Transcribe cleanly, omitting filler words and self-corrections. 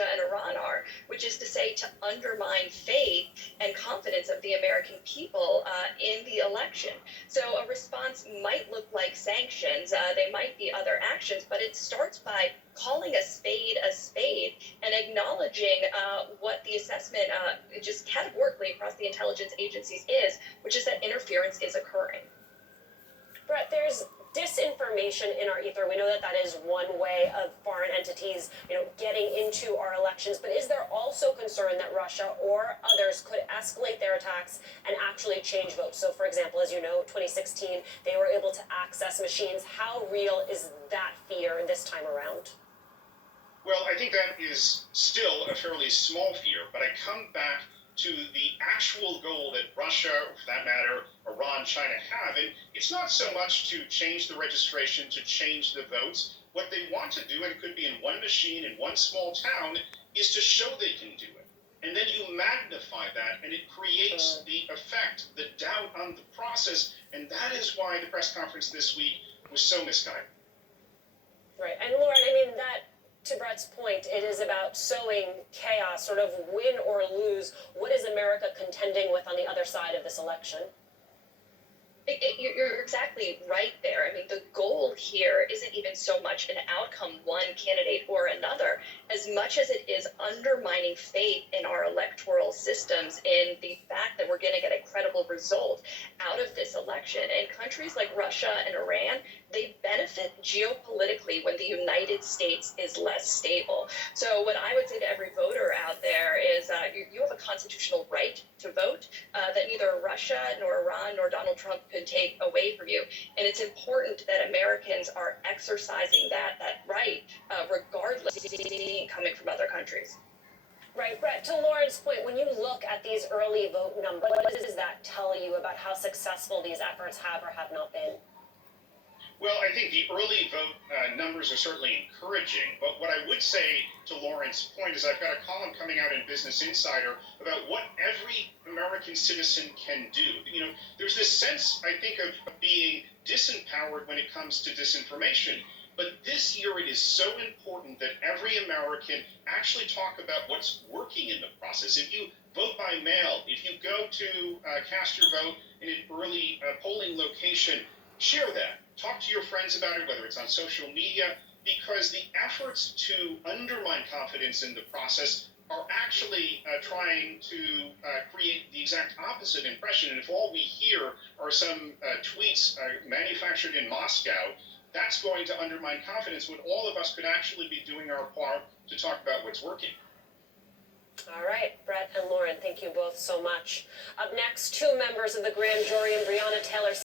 and Iran are, which is to say to undermine faith and confidence of the American people in the election. So a response might look like sanctions. They might be other actions, but it starts by calling a spade and acknowledging what the assessment just categorically across the intelligence agencies is, which is that interference is occurring. Brett, there's disinformation in our ether. We know that that is one way of foreign entities, getting into our elections. But is there also concern that Russia or others could escalate their attacks and actually change votes? So, for example, as you know, 2016, they were able to access machines. How real is that fear this time around? Well, I think that is still a fairly small fear, but I come back to the actual goal that Russia, or for that matter, Iran, China have. And it's not so much to change the registration, to change the votes. What they want to do, and it could be in one machine in one small town, is to show they can do it. And then you magnify that, and it creates the effect, the doubt on the process. And that is why the press conference this week was so misguided. Right. And Lauren, I mean, that, to Brett's point, it is about sowing chaos, sort of win or lose. What is America contending with on the other side of this election? You're exactly right there. I mean, the goal here isn't even so much an outcome, one candidate or another, as much as it is undermining faith in our electoral systems, in the fact that we're going to get a credible result out of this election. And countries like Russia and Iran, they benefit geopolitically when the United States is less stable. So what I would say to every voter out there is you have a constitutional right to vote that neither Russia nor Iran nor Donald Trump could take away from you. And it's important that Americans are exercising that right, regardless of coming from other countries. Right, Brett, to Lauren's point, when you look at these early vote numbers, what does that tell you about how successful these efforts have or have not been? Well, I think the early vote numbers are certainly encouraging, but what I would say to Lauren's point is I've got a column coming out in Business Insider about what every American citizen can do. There's this sense, I think, of being disempowered when it comes to disinformation. But this year it is so important that every American actually talk about what's working in the process. If you vote by mail, if you go to cast your vote in an early polling location, share that. Talk to your friends about it, whether it's on social media, because the efforts to undermine confidence in the process are actually trying to create the exact opposite impression. And if all we hear are some tweets manufactured in Moscow, that's going to undermine confidence when all of us could actually be doing our part to talk about what's working. All right, Brett and Lauren, thank you both so much. Up next, two members of the grand jury in Breonna Taylor's